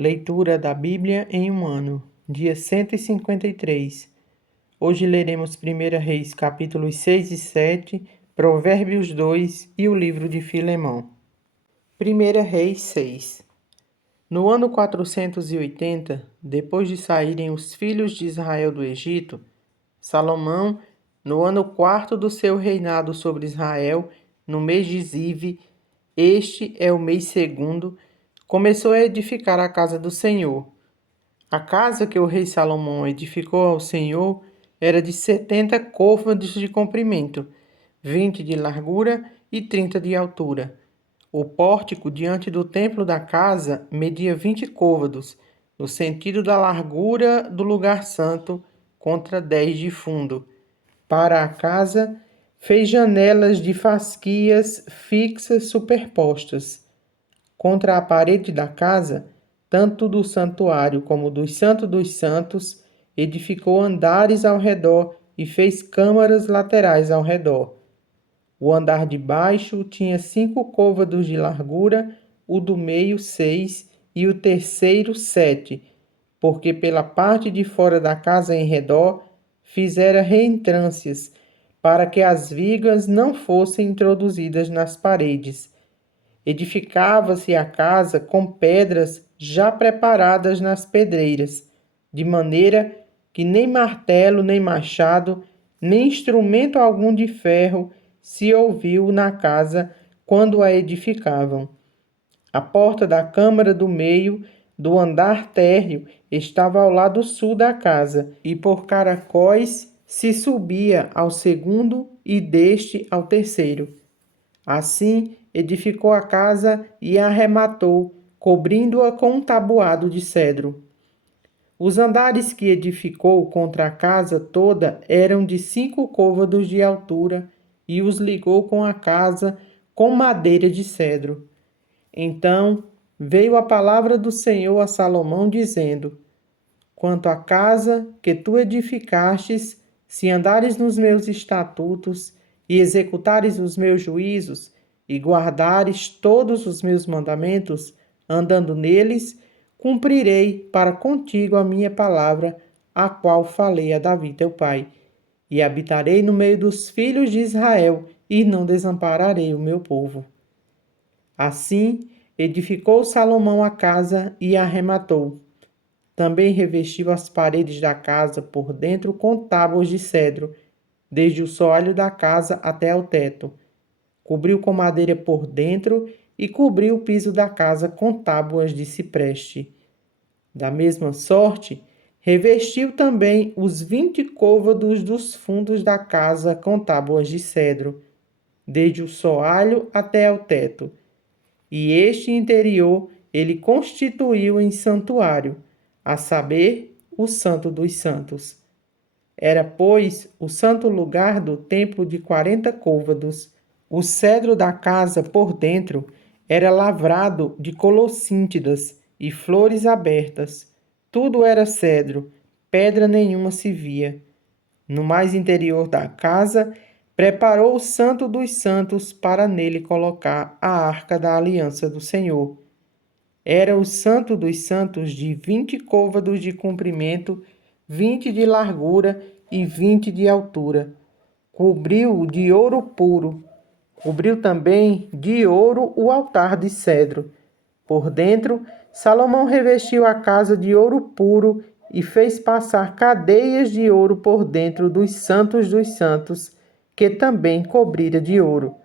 Leitura da Bíblia em um ano, dia 153. Hoje leremos 1 Reis, capítulos 6 e 7, Provérbios 2 e o livro de Filemão. 1 Reis 6. No ano 480, depois de saírem os filhos de Israel do Egito, Salomão, no ano 4º do seu reinado sobre Israel, no mês de Zive, este é o mês segundo, começou a edificar a casa do Senhor. A casa que o rei Salomão edificou ao Senhor era de 70 côvados de comprimento, 20 de largura e 30 de altura. O pórtico diante do templo da casa media 20 côvados, no sentido da largura do lugar santo, contra 10 de fundo. Para a casa, fez janelas de fasquias fixas superpostas. Contra a parede da casa, tanto do santuário como dos santos, edificou andares ao redor e fez câmaras laterais ao redor. O andar de baixo tinha 5 côvados de largura, o do meio 6 e o terceiro 7, porque pela parte de fora da casa em redor fizera reentrâncias, para que as vigas não fossem introduzidas nas paredes. Edificava-se a casa com pedras já preparadas nas pedreiras, de maneira que nem martelo, nem machado, nem instrumento algum de ferro se ouviu na casa quando a edificavam. A porta da câmara do meio do andar térreo estava ao lado sul da casa, e por caracóis se subia ao segundo e deste ao terceiro. Assim, edificou a casa e a arrematou, cobrindo-a com um tabuado de cedro. Os andares que edificou contra a casa toda eram de 5 côvados de altura e os ligou com a casa com madeira de cedro. Então veio a palavra do Senhor a Salomão, dizendo: Quanto à casa que tu edificastes, se andares nos meus estatutos e executares os meus juízos, e guardares todos os meus mandamentos, andando neles, cumprirei para contigo a minha palavra, a qual falei a Davi teu pai. E habitarei no meio dos filhos de Israel, e não desampararei o meu povo. Assim, edificou Salomão a casa e a arrematou. Também revestiu as paredes da casa por dentro com tábuas de cedro, desde o soalho da casa até ao teto. Cobriu com madeira por dentro e cobriu o piso da casa com tábuas de cipreste. Da mesma sorte, revestiu também os 20 côvados dos fundos da casa com tábuas de cedro, desde o soalho até ao teto. E este interior ele constituiu em santuário, a saber, o Santo dos Santos. Era, pois, o santo lugar do templo de 40 côvados. O cedro da casa por dentro era lavrado de colossíntidas e flores abertas. Tudo era cedro, pedra nenhuma se via. No mais interior da casa, preparou o Santo dos Santos para nele colocar a arca da aliança do Senhor. Era o Santo dos Santos de 20 côvados de comprimento, 20 de largura e 20 de altura. Cobriu-o de ouro puro. Cobriu também de ouro o altar de cedro. Por dentro, Salomão revestiu a casa de ouro puro e fez passar cadeias de ouro por dentro dos santos, que também cobrira de ouro.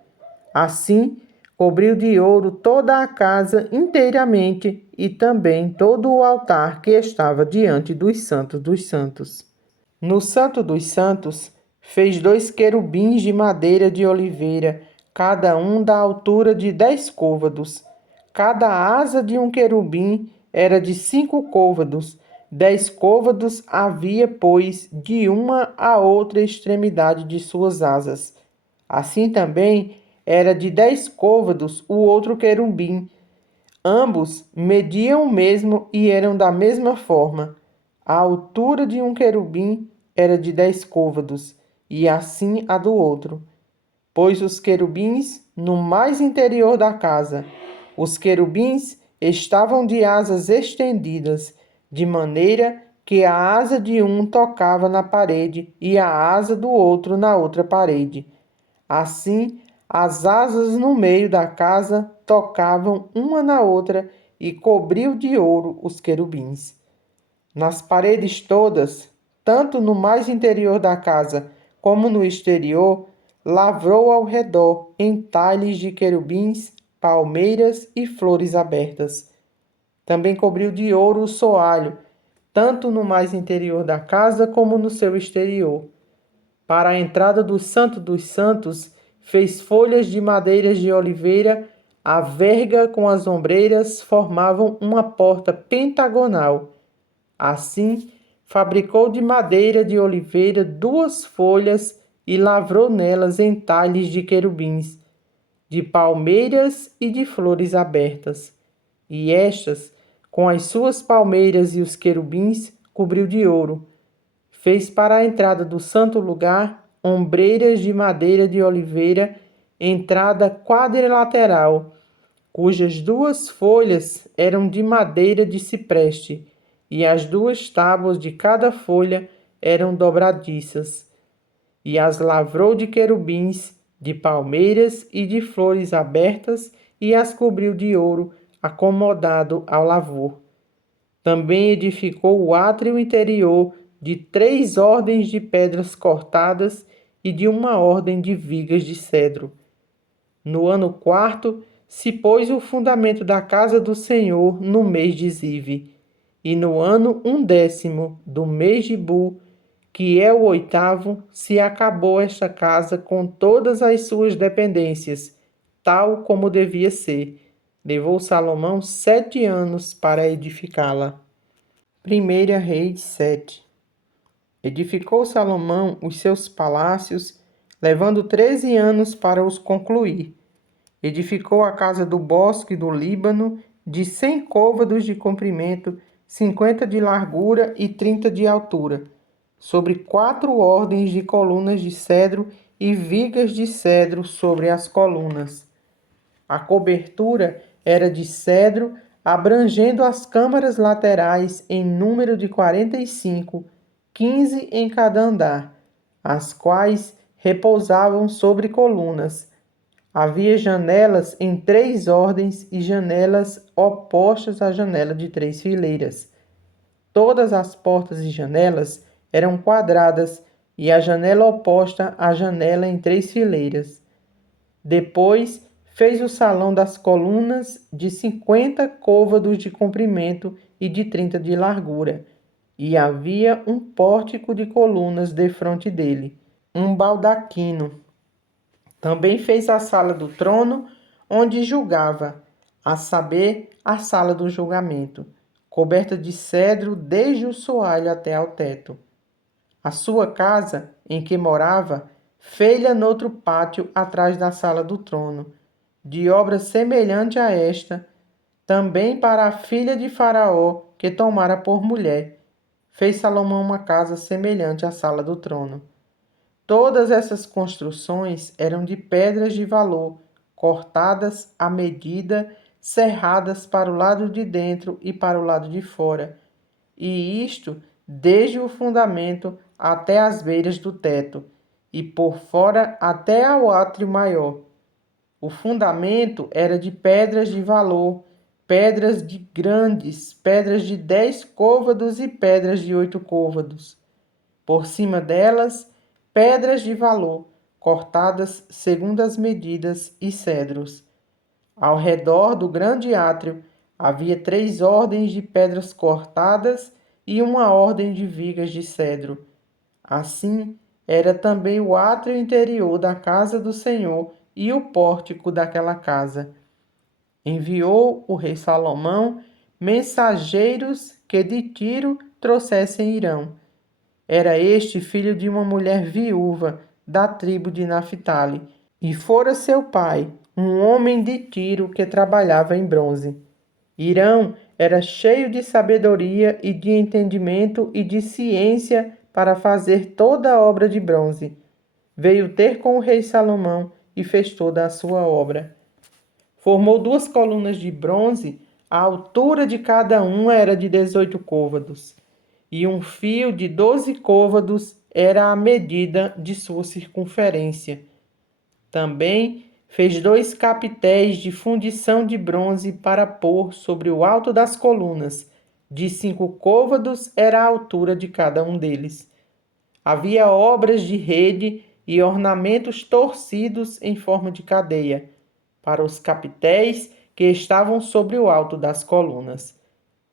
Assim, cobriu de ouro toda a casa inteiramente e também todo o altar que estava diante dos santos. No Santo dos Santos, fez 2 querubins de madeira de oliveira, cada um da altura de 10 côvados. Cada asa de um querubim era de 5 côvados. 10 côvados havia, pois, de uma a outra extremidade de suas asas. Assim também era de 10 côvados o outro querubim. Ambos mediam o mesmo e eram da mesma forma. A altura de um querubim era de 10 côvados, e assim a do outro. Pôs os querubins no mais interior da casa. Os querubins estavam de asas estendidas, de maneira que a asa de um tocava na parede e a asa do outro na outra parede. Assim, as asas no meio da casa tocavam uma na outra e cobriu de ouro os querubins. Nas paredes todas, tanto no mais interior da casa como no exterior, lavrou ao redor entalhes de querubins, palmeiras e flores abertas. Também cobriu de ouro o soalho, tanto no mais interior da casa como no seu exterior. Para a entrada do Santo dos Santos, fez folhas de madeiras de oliveira, a verga com as ombreiras formavam uma porta pentagonal. Assim, fabricou de madeira de oliveira 2 folhas e lavrou nelas entalhes de querubins, de palmeiras e de flores abertas. E estas, com as suas palmeiras e os querubins, cobriu de ouro. Fez para a entrada do santo lugar ombreiras de madeira de oliveira, entrada quadrilateral, cujas 2 folhas eram de madeira de cipreste, e as 2 tábuas de cada folha eram dobradiças. E as lavrou de querubins, de palmeiras e de flores abertas, e as cobriu de ouro, acomodado ao lavor. Também edificou o átrio interior de 3 ordens de pedras cortadas e de uma ordem de vigas de cedro. No ano 4º, se pôs o fundamento da casa do Senhor no mês de Zive. E no ano 11º do mês de Bu, que é o 8º, se acabou esta casa com todas as suas dependências, tal como devia ser. Levou Salomão 7 anos para edificá-la. 1 Reis 7. Edificou Salomão os seus palácios, levando 13 anos para os concluir. Edificou a casa do bosque do Líbano, de 100 côvados de comprimento, 50 de largura e 30 de altura, sobre 4 ordens de colunas de cedro e vigas de cedro sobre as colunas. A cobertura era de cedro, abrangendo as câmaras laterais em número de 45, 15 em cada andar, as quais repousavam sobre colunas. Havia janelas em 3 ordens e janelas opostas à janela de 3 fileiras. Todas as portas e janelas eram quadradas e a janela oposta à janela em 3 fileiras. Depois fez o salão das colunas de 50 côvados de comprimento e de 30 de largura, e havia um pórtico de colunas defronte dele, um baldaquino. Também fez a sala do trono, onde julgava, a saber, a sala do julgamento, coberta de cedro desde o soalho até ao teto. A sua casa, em que morava, fê-la noutro pátio atrás da sala do trono, de obra semelhante a esta, também para a filha de Faraó, que tomara por mulher. Fez Salomão uma casa semelhante à sala do trono. Todas essas construções eram de pedras de valor, cortadas à medida, serradas para o lado de dentro e para o lado de fora, e isto desde o fundamento até as beiras do teto, e por fora até ao átrio maior. O fundamento era de pedras de valor, pedras de grandes, pedras de 10 côvados e pedras de 8 côvados. Por cima delas, pedras de valor, cortadas segundo as medidas, e cedros. Ao redor do grande átrio havia 3 ordens de pedras cortadas e uma ordem de vigas de cedro. Assim era também o átrio interior da casa do Senhor e o pórtico daquela casa. Enviou o rei Salomão mensageiros que de Tiro trouxessem Irão. Era este filho de uma mulher viúva da tribo de Naphtali, e fora seu pai, um homem de Tiro que trabalhava em bronze. Irão era cheio de sabedoria e de entendimento e de ciência para fazer toda a obra de bronze. Veio ter com o rei Salomão e fez toda a sua obra. Formou 2 colunas de bronze A altura de cada um era de 18 côvados, e um fio de 12 côvados era a medida de sua circunferência. Também fez 2 capitéis de fundição de bronze para pôr sobre o alto das colunas. De 5 côvados era a altura de cada um deles. Havia obras de rede e ornamentos torcidos em forma de cadeia, para os capitéis que estavam sobre o alto das colunas.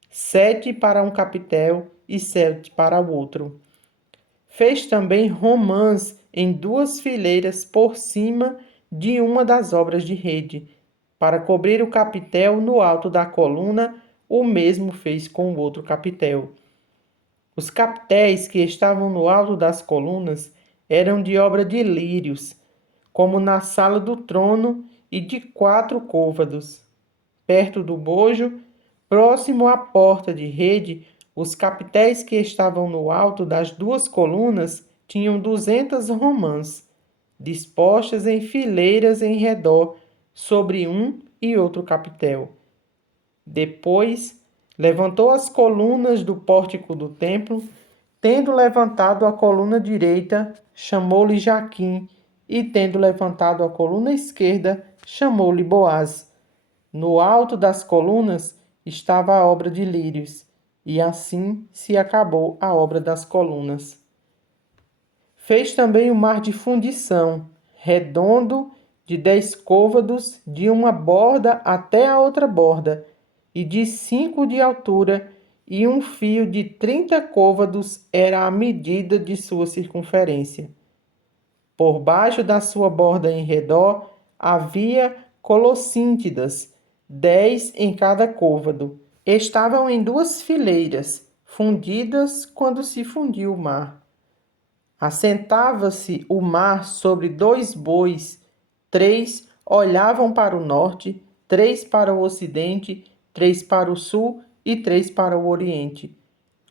7 para um capitel e 7 para o outro. Fez também romãs em 2 fileiras por cima de uma das obras de rede. Para cobrir o capitel no alto da coluna, o mesmo fez com o outro capitel. Os capitéis que estavam no alto das colunas eram de obra de lírios, como na sala do trono, e de 4 côvados. Perto do bojo, próximo à porta de rede, os capitéis que estavam no alto das 2 colunas tinham 200 romãs, dispostas em fileiras em redor, sobre um e outro capitel. Depois, levantou as colunas do pórtico do templo. Tendo levantado a coluna direita, chamou-lhe Jaquim, e tendo levantado a coluna esquerda, chamou-lhe Boaz. No alto das colunas estava a obra de lírios, e assim se acabou a obra das colunas. Fez também o mar de fundição, redondo, de 10 côvados, de uma borda até a outra borda, e de 5 de altura, e um fio de 30 côvados era a medida de sua circunferência. Por baixo da sua borda em redor havia colossíntidas, 10 em cada côvado. Estavam em 2 fileiras, fundidas quando se fundiu o mar. Assentava-se o mar sobre 2 bois, 3 olhavam para o norte, 3 para o ocidente, 3 para o sul e 3 para o oriente.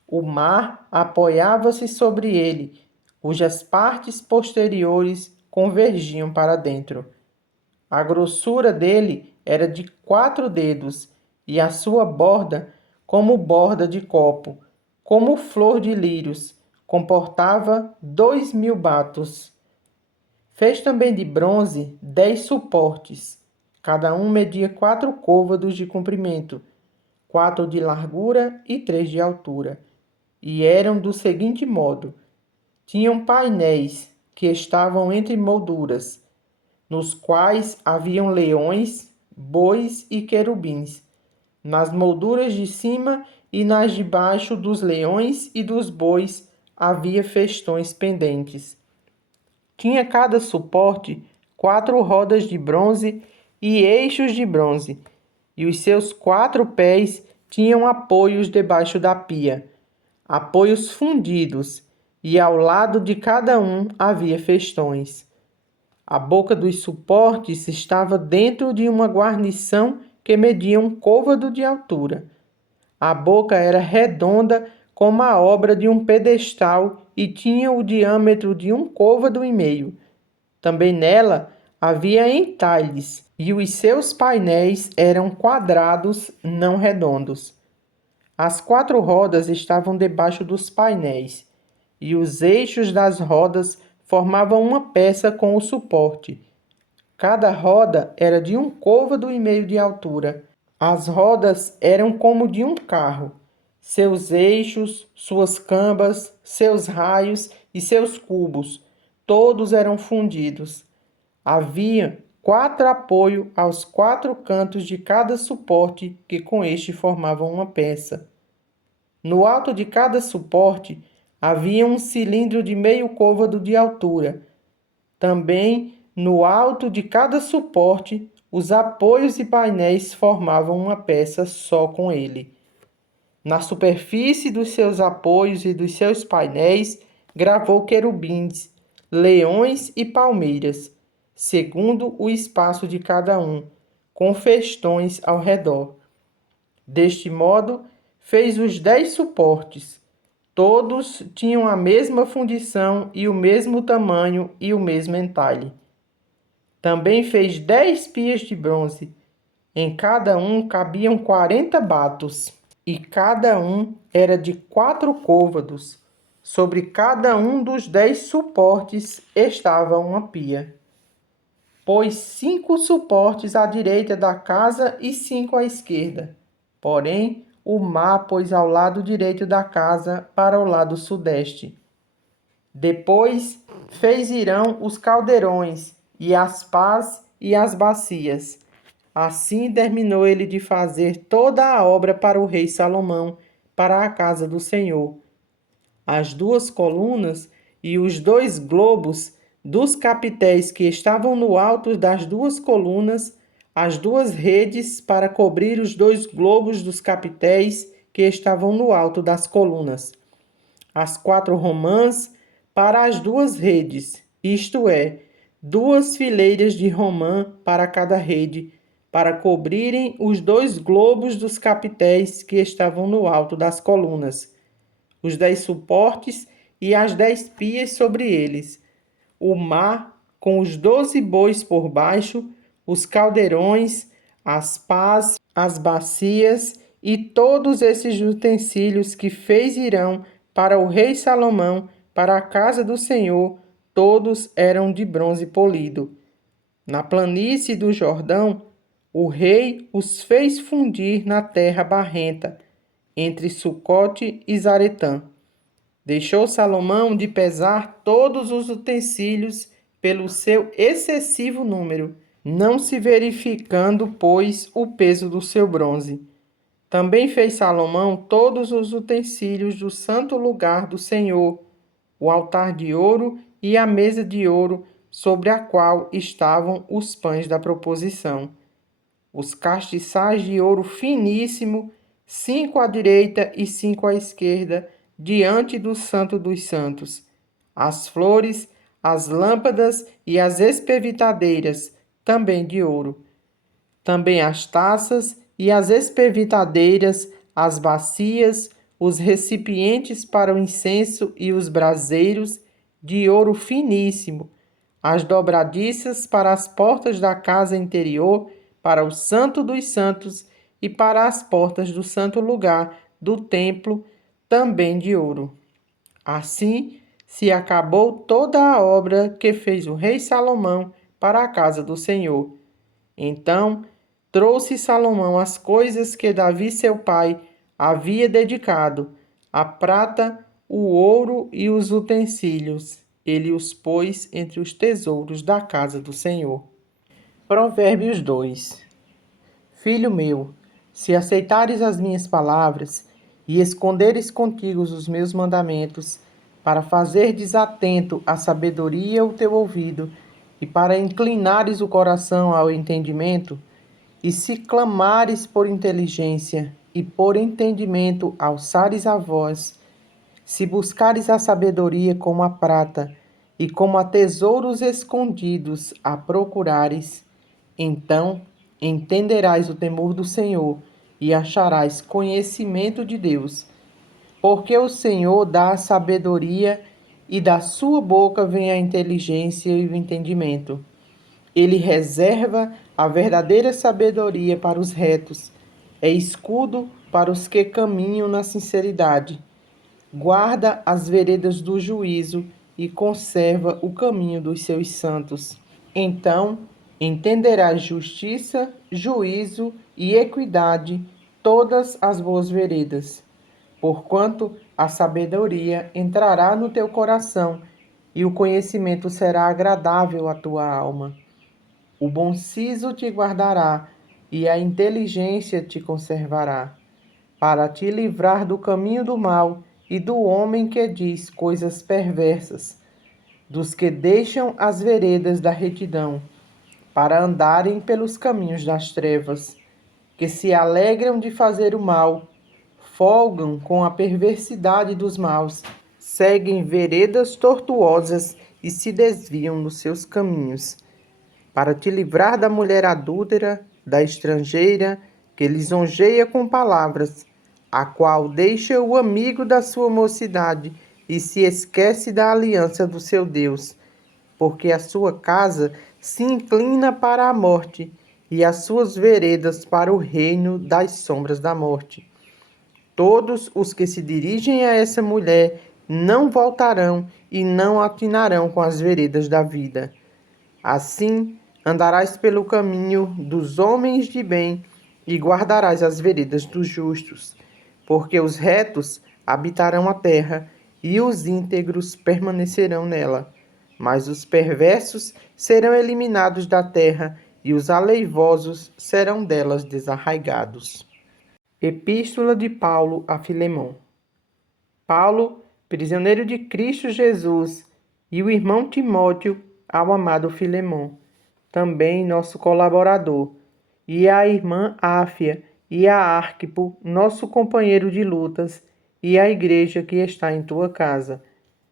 O mar apoiava-se sobre ele, cujas partes posteriores convergiam para dentro. A grossura dele era de 4 dedos, e a sua borda, como borda de copo, como flor de lírios, comportava 2.000 batos. Fez também de bronze 10 suportes, cada um media 4 côvados de comprimento, 4 de largura e 3 de altura, e eram do seguinte modo: tinham painéis que estavam entre molduras, nos quais haviam leões, bois e querubins. Nas molduras de cima e nas de baixo dos leões e dos bois havia festões pendentes. Tinha cada suporte 4 rodas de bronze e eixos de bronze, e os seus 4 pés tinham apoios debaixo da pia, apoios fundidos, e ao lado de cada um havia festões. A boca dos suportes estava dentro de uma guarnição que media 1 côvado de altura. A boca era redonda como a obra de um pedestal e tinha o diâmetro de 1 côvado e meio. Também nela havia entalhes, e os seus painéis eram quadrados, não redondos. As 4 rodas estavam debaixo dos painéis, e os eixos das rodas formavam uma peça com o suporte. Cada roda era de 1 côvado e meio de altura. As rodas eram como de um carro. Seus eixos, suas cambas, seus raios e seus cubos, todos eram fundidos. Havia 4 apoios aos 4 cantos de cada suporte, que com este formavam uma peça. No alto de cada suporte havia um cilindro de meio côvado de altura. Também, no alto de cada suporte, os apoios e painéis formavam uma peça só com ele. Na superfície dos seus apoios e dos seus painéis, gravou querubins, leões e palmeiras, segundo o espaço de cada um, com festões ao redor. Deste modo, fez os 10 suportes. Todos tinham a mesma fundição e o mesmo tamanho e o mesmo entalhe. Também fez 10 pias de bronze. Em cada um cabiam 40 batos, e cada um era de 4 côvados. Sobre cada um dos 10 suportes estava uma pia. Pôs 5 suportes à direita da casa e 5 à esquerda. Porém, o mar pôs ao lado direito da casa, para o lado sudeste. Depois fez Irão os caldeirões, e as pás e as bacias. Assim terminou ele de fazer toda a obra para o rei Salomão, para a casa do Senhor. As 2 colunas e os 2 globos dos capitéis que estavam no alto das 2 colunas, as 2 redes para cobrir os 2 globos dos capitéis que estavam no alto das colunas, as 4 romãs para as 2 redes, isto é, 2 fileiras de romã para cada rede, para cobrirem os 2 globos dos capitéis que estavam no alto das colunas, os 10 suportes e as 10 pias sobre eles, o mar com os 12 bois por baixo, os caldeirões, as pás, as bacias e todos esses utensílios que fez Irão para o rei Salomão, para a casa do Senhor, todos eram de bronze polido. Na planície do Jordão, o rei os fez fundir na terra barrenta, entre Sucote e Zaretã. Deixou Salomão de pesar todos os utensílios pelo seu excessivo número, não se verificando, pois, o peso do seu bronze. Também fez Salomão todos os utensílios do santo lugar do Senhor, o altar de ouro e a mesa de ouro sobre a qual estavam os pães da proposição, os castiçais de ouro finíssimo, 5 à direita e 5 à esquerda, diante do Santo dos Santos, as flores, as lâmpadas e as espevitadeiras, também de ouro. Também as taças e as espevitadeiras, as bacias, os recipientes para o incenso e os braseiros, de ouro finíssimo, as dobradiças para as portas da casa interior, para o Santo dos Santos e para as portas do santo lugar do templo, também de ouro. Assim se acabou toda a obra que fez o rei Salomão para a casa do Senhor. Então trouxe Salomão as coisas que Davi seu pai havia dedicado, a prata, o ouro e os utensílios. Ele os pôs entre os tesouros da casa do Senhor. Provérbios 2. Filho meu, se aceitares as minhas palavras e esconderes contigo os meus mandamentos, para fazeres atento à sabedoria o teu ouvido, e para inclinares o coração ao entendimento, e se clamares por inteligência e por entendimento alçares a voz, se buscares a sabedoria como a prata, e como a tesouros escondidos a procurares, então entenderás o temor do Senhor e acharás conhecimento de Deus. Porque o Senhor dá a sabedoria e da sua boca vem a inteligência e o entendimento. Ele reserva a verdadeira sabedoria para os retos, é escudo para os que caminham na sinceridade. Guarda as veredas do juízo e conserva o caminho dos seus santos. Então entenderás justiça, juízo e equidade, todas as boas veredas. Porquanto a sabedoria entrará no teu coração e o conhecimento será agradável à tua alma. O bom siso te guardará e a inteligência te conservará, para te livrar do caminho do mal e do homem que diz coisas perversas, dos que deixam as veredas da retidão, para andarem pelos caminhos das trevas, que se alegram de fazer o mal, folgam com a perversidade dos maus, seguem veredas tortuosas e se desviam dos seus caminhos, para te livrar da mulher adúltera, da estrangeira, que lisonjeia com palavras, a qual deixa o amigo da sua mocidade e se esquece da aliança do seu Deus, porque a sua casa se inclina para a morte e as suas veredas para o reino das sombras da morte. Todos os que se dirigem a essa mulher não voltarão e não atinarão com as veredas da vida. Assim, andarás pelo caminho dos homens de bem e guardarás as veredas dos justos, porque os retos habitarão a terra e os íntegros permanecerão nela. Mas os perversos serão eliminados da terra e os aleivosos serão delas desarraigados. Epístola de Paulo a Filemão. Paulo, prisioneiro de Cristo Jesus, e o irmão Timóteo ao amado Filemão, também nosso colaborador, e a irmã Áfia e a Arquipo, nosso companheiro de lutas, e a igreja que está em tua casa.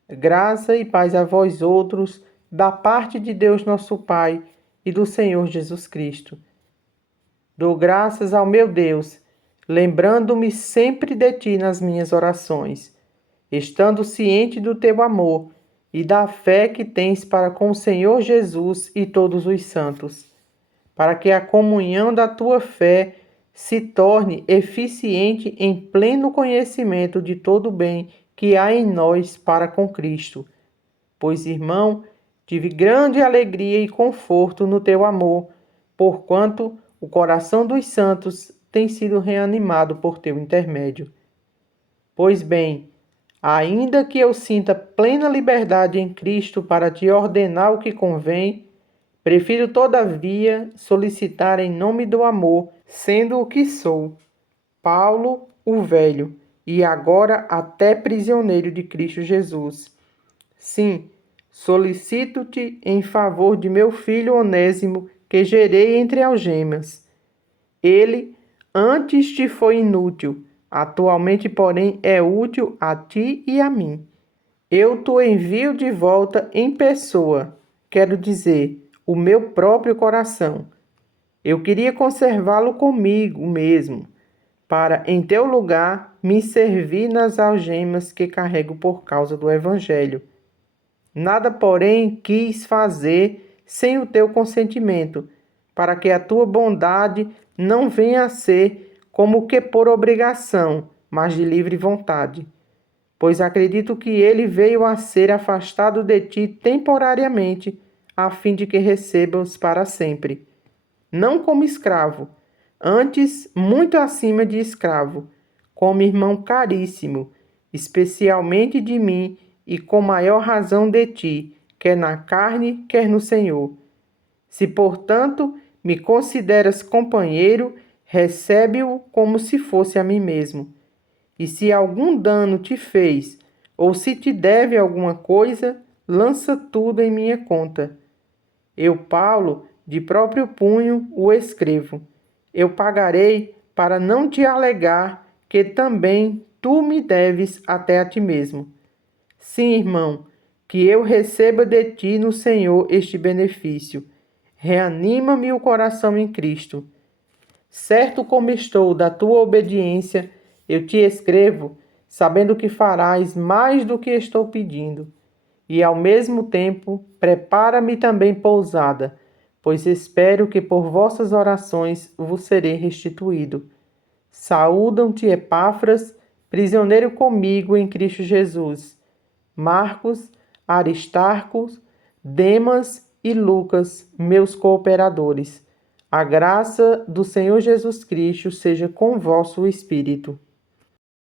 Graça e paz a vós outros, da parte de Deus nosso Pai e do Senhor Jesus Cristo. Dou graças ao meu Deus, lembrando-me sempre de ti nas minhas orações, estando ciente do teu amor e da fé que tens para com o Senhor Jesus e todos os santos, para que a comunhão da tua fé se torne eficiente em pleno conhecimento de todo o bem que há em nós para com Cristo. Pois, irmão, tive grande alegria e conforto no teu amor, porquanto o coração dos santos tem sido reanimado por teu intermédio. Pois bem, ainda que eu sinta plena liberdade em Cristo para te ordenar o que convém, prefiro todavia solicitar em nome do amor, sendo o que sou, Paulo, o velho, e agora até prisioneiro de Cristo Jesus. Sim, solicito-te em favor de meu filho Onésimo, que gerei entre algemas. Ele antes te foi inútil, atualmente, porém, é útil a ti e a mim. Eu te envio de volta em pessoa, quero dizer, o meu próprio coração. Eu queria conservá-lo comigo mesmo, para, em teu lugar, me servir nas algemas que carrego por causa do Evangelho. Nada, porém, quis fazer sem o teu consentimento, para que a tua bondade não venha a ser como que por obrigação, mas de livre vontade. Pois acredito que ele veio a ser afastado de ti temporariamente, a fim de que recebas para sempre. Não como escravo, antes muito acima de escravo, como irmão caríssimo, especialmente de mim e com maior razão de ti, quer na carne, quer no Senhor. Se, portanto, me consideras companheiro, recebe-o como se fosse a mim mesmo. E se algum dano te fez, ou se te deve alguma coisa, lança tudo em minha conta. Eu, Paulo, de próprio punho o escrevo. Eu pagarei para não te alegar que também tu me deves até a ti mesmo. Sim, irmão, que eu receba de ti no Senhor este benefício. Reanima-me o coração em Cristo. Certo como estou da tua obediência, eu te escrevo, sabendo que farás mais do que estou pedindo. E ao mesmo tempo, prepara-me também pousada, pois espero que por vossas orações vos serei restituído. Saúdam-te Epáfras, prisioneiro comigo em Cristo Jesus, Marcos, Aristarco, Demas e Lucas, meus cooperadores. A graça do Senhor Jesus Cristo seja com vosso espírito.